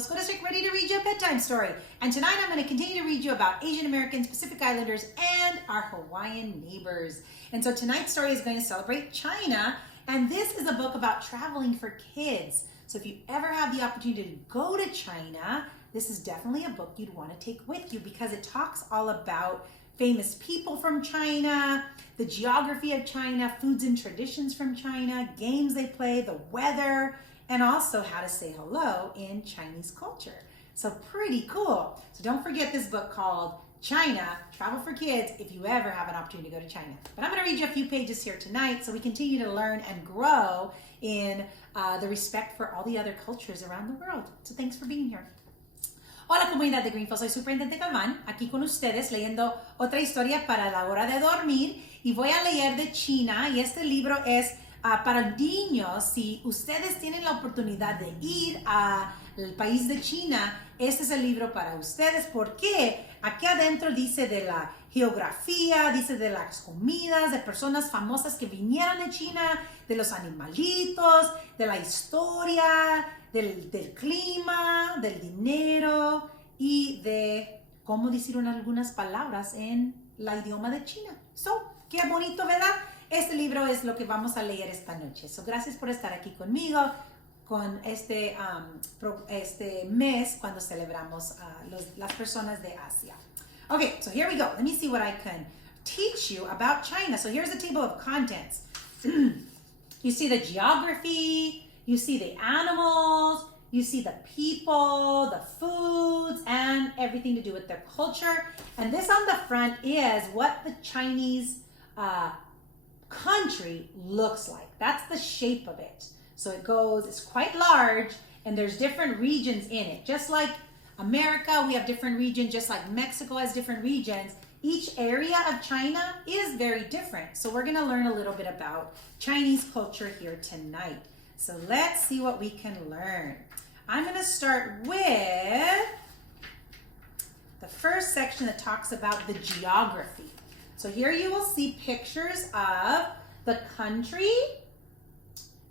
Let's go to sleep, ready to read you a bedtime story. And tonight I'm going to continue to read you about Asian Americans, Pacific Islanders, and our Hawaiian neighbors. And so tonight's story is going to celebrate China. And this is a book about traveling for kids. So if you ever have the opportunity to go to China, this is definitely a book you'd want to take with you because it talks all about famous people from China, the geography of China, foods and traditions from China, games they play, the weather, and also how to say hello in Chinese culture. So pretty cool. So don't forget this book called China, Travel for Kids, if you ever have an opportunity to go to China. But I'm going to read you a few pages here tonight so we continue to learn and grow in the respect for all the other cultures around the world. So thanks for being here. Hola comunidad de Greenfield, soy Superintendente Galván, aquí con ustedes leyendo otra historia para la hora de dormir y voy a leer de China y este libro es para niños. Si ustedes tienen la oportunidad de ir al país de China, este es el libro para ustedes porque aquí adentro dice de la geografía, dice de las comidas, de personas famosas que vinieron de China, de los animalitos, de la historia, del clima, del dinero y de cómo decir algunas palabras en la idioma de China. So, qué bonito, ¿verdad? Este libro es lo que vamos a leer esta noche. So, gracias por estar aquí conmigo con este mes cuando celebramos las personas de Asia. Okay, so here we go. Let me see what I can teach you about China. So here's the table of contents. You see the geography, you see the animals, you see the people, the foods, and everything to do with their culture. And this on the front is what the Chinese country looks like. That's the shape of it. So it's quite large, and there's different regions in it. Just like America, we have different regions, just like Mexico has different regions. Each area of China is very different. So we're gonna learn a little bit about Chinese culture here tonight. So let's see what we can learn. I'm gonna start with the first section that talks about the geography. So here you will see pictures of the country.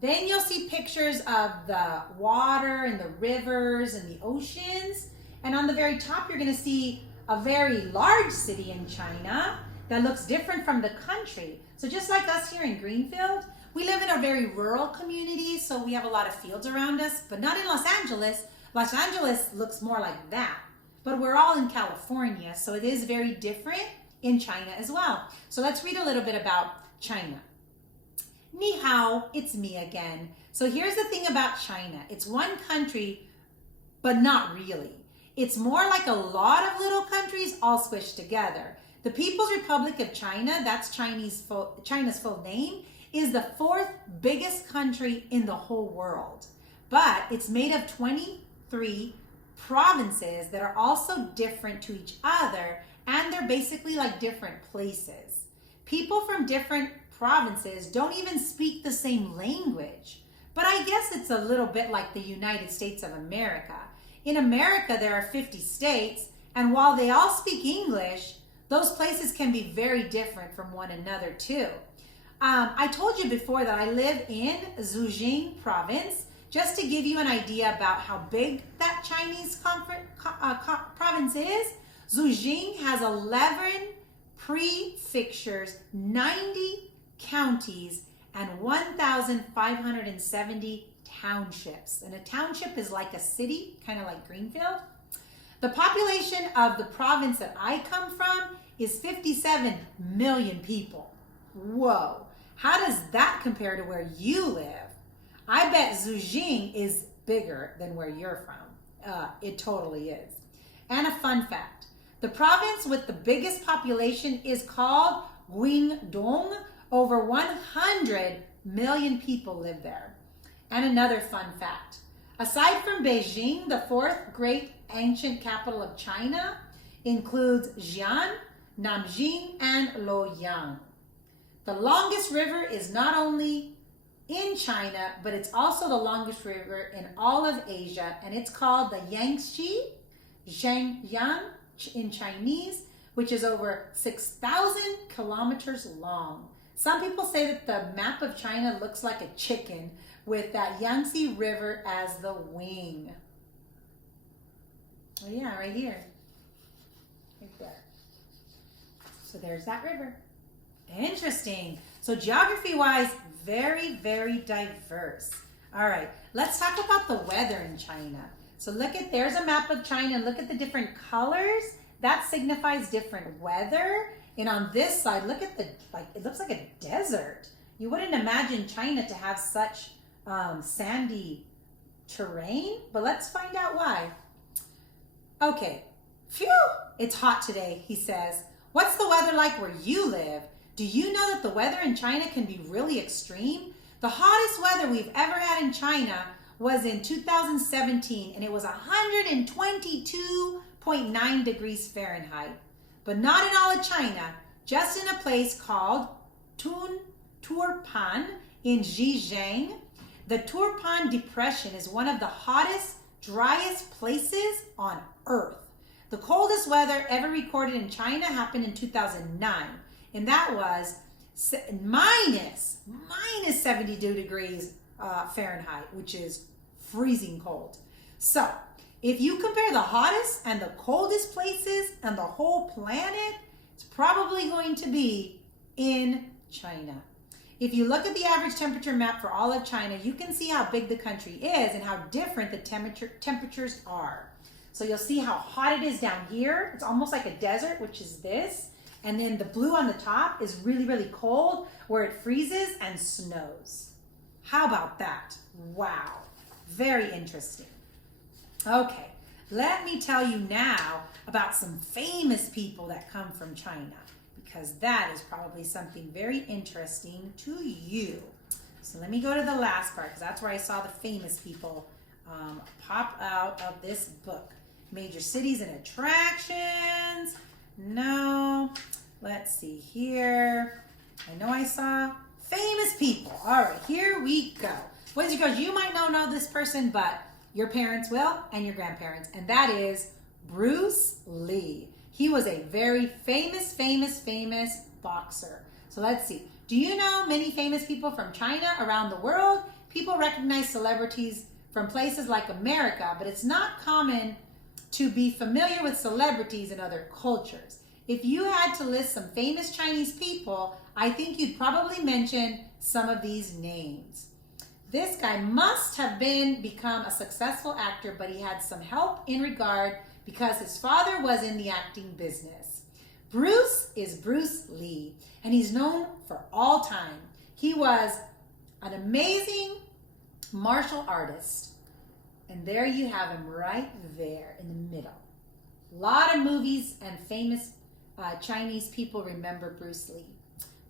Then you'll see pictures of the water and the rivers and the oceans. And on the very top, you're gonna see a very large city in China that looks different from the country. So just like us here in Greenfield, we live in a very rural community, so we have a lot of fields around us, but not in Los Angeles. Los Angeles looks more like that, but we're all in California, so it is very different in China as well. So let's read a little bit about China. Ni hao, it's me again. So here's the thing about China. It's one country, but not really. It's more like a lot of little countries all squished together. The People's Republic of China, that's China's full name, is the fourth biggest country in the whole world. But it's made of 23 provinces that are also different to each other, and they're basically like different places. People from different provinces don't even speak the same language. But I guess it's a little bit like the United States of America. In America, there are 50 states, and while they all speak English, those places can be very different from one another too. I told you before that I live in Zhejiang province, just to give you an idea about how big that Chinese province is. Zhejiang has 11 prefectures, 90 counties, and 1,570 townships. And a township is like a city, kind of like Greenfield. The population of the province that I come from is 57 million people. Whoa. How does that compare to where you live? I bet Zhejiang is bigger than where you're from. It totally is. And a fun fact. The province with the biggest population is called Guangdong. Over 100 million people live there. And another fun fact. Aside from Beijing, the fourth great ancient capital of China includes Xi'an, Nanjing, and Luoyang. The longest river is not only in China, but it's also the longest river in all of Asia, and it's called the Yangtze, Zhengyang in Chinese, which is over 6,000 kilometers long. Some people say that the map of China looks like a chicken with that Yangtze River as the wing. Oh yeah, right here. Right there. So there's that river. Interesting. So geography-wise, very, very diverse. All right, let's talk about the weather in China. So there's a map of China, and look at the different colors. That signifies different weather. And on this side, look at it looks like a desert. You wouldn't imagine China to have such sandy terrain, but let's find out why. Okay, phew, it's hot today, he says. What's the weather like where you live? Do you know that the weather in China can be really extreme? The hottest weather we've ever had in China was in 2017, and it was 122.9 degrees Fahrenheit. But not in all of China, just in a place called Turpan in Zhejiang. The Turpan Depression is one of the hottest, driest places on Earth. The coldest weather ever recorded in China happened in 2009, and that was minus 72 degrees Fahrenheit, which is freezing cold. So, if you compare the hottest and the coldest places and the whole planet, it's probably going to be in China. If you look at the average temperature map for all of China, you can see how big the country is and how different the temperatures are. So you'll see how hot it is down here. It's almost like a desert, which is this. And then the blue on the top is really, really cold, where it freezes and snows. How about that? Wow. Very interesting. Okay, let me tell you now about some famous people that come from China, because that is probably something very interesting to you. So let me go to the last part, because that's where I saw the famous people pop out of this book. Major cities and attractions. No. Let's see here. I know I saw famous people. All right, here we go. Boys and girls, you might not know this person, but your parents will, and your grandparents, and that is Bruce Lee. He was a very famous boxer. So let's see. Do you know many famous people from China around the world? People recognize celebrities from places like America, but it's not common to be familiar with celebrities in other cultures. If you had to list some famous Chinese people, I think you'd probably mention some of these names. This guy must have become a successful actor, but he had some help in regard because his father was in the acting business. Bruce is Bruce Lee, and he's known for all time. He was an amazing martial artist. And there you have him right there in the middle. A lot of movies and famous Chinese people remember Bruce Lee.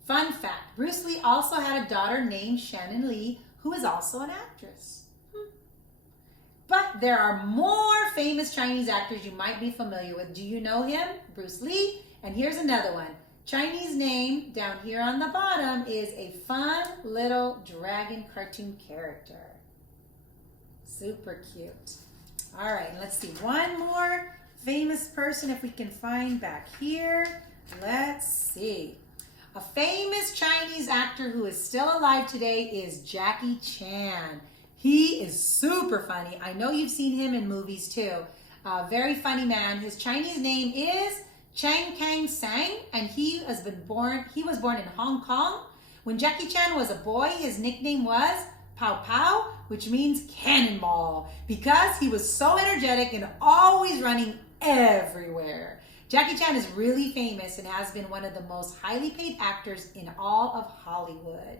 Fun fact, Bruce Lee also had a daughter named Shannon Lee, who is also an actress. But there are more famous Chinese actors you might be familiar with. Do you know him? Bruce Lee. And here's another one. Chinese name down here on the bottom is a fun little dragon cartoon character. Super cute. All right, let's see. One more famous person if we can find back here. Let's see. A famous Chinese actor who is still alive today is Jackie Chan. He is super funny. I know you've seen him in movies too. Very funny man. His Chinese name is Chang Kang Sang, and he was born in Hong Kong. When Jackie Chan was a boy, his nickname was Pow Pow, which means cannonball, because he was so energetic and always running everywhere. Jackie Chan is really famous and has been one of the most highly paid actors in all of Hollywood.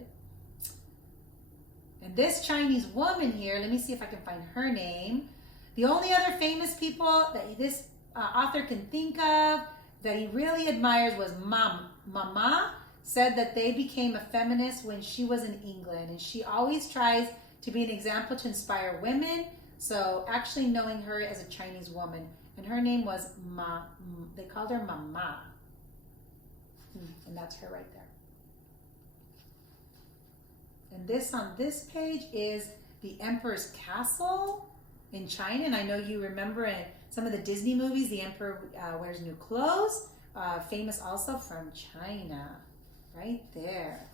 And this Chinese woman here, let me see if I can find her name. The only other famous people that this author can think of that he really admires was Mama. Said that they became a feminist when she was in England, and she always tries to be an example to inspire women. So actually knowing her as a Chinese woman, and her name was they called her Mama. And that's her right there. And this on this page is the Emperor's Castle in China. And I know you remember in some of the Disney movies, the Emperor wears new clothes. Famous also from China. Right there.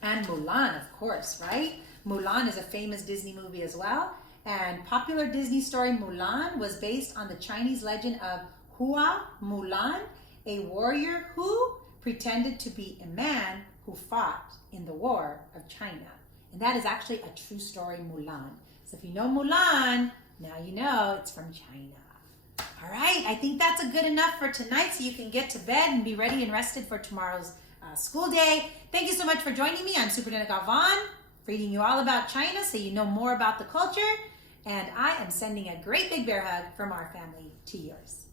And Mulan, of course, right? Mulan is a famous Disney movie as well. And popular Disney story Mulan was based on the Chinese legend of Hua Mulan, a warrior who pretended to be a man who fought in the War of China. And that is actually a true story, Mulan. So if you know Mulan, now you know it's from China. All right, I think that's a good enough for tonight so you can get to bed and be ready and rested for tomorrow's school day. Thank you so much for joining me. I'm Superintendent Galvan, reading you all about China so you know more about the culture. And I am sending a great big bear hug from our family to yours.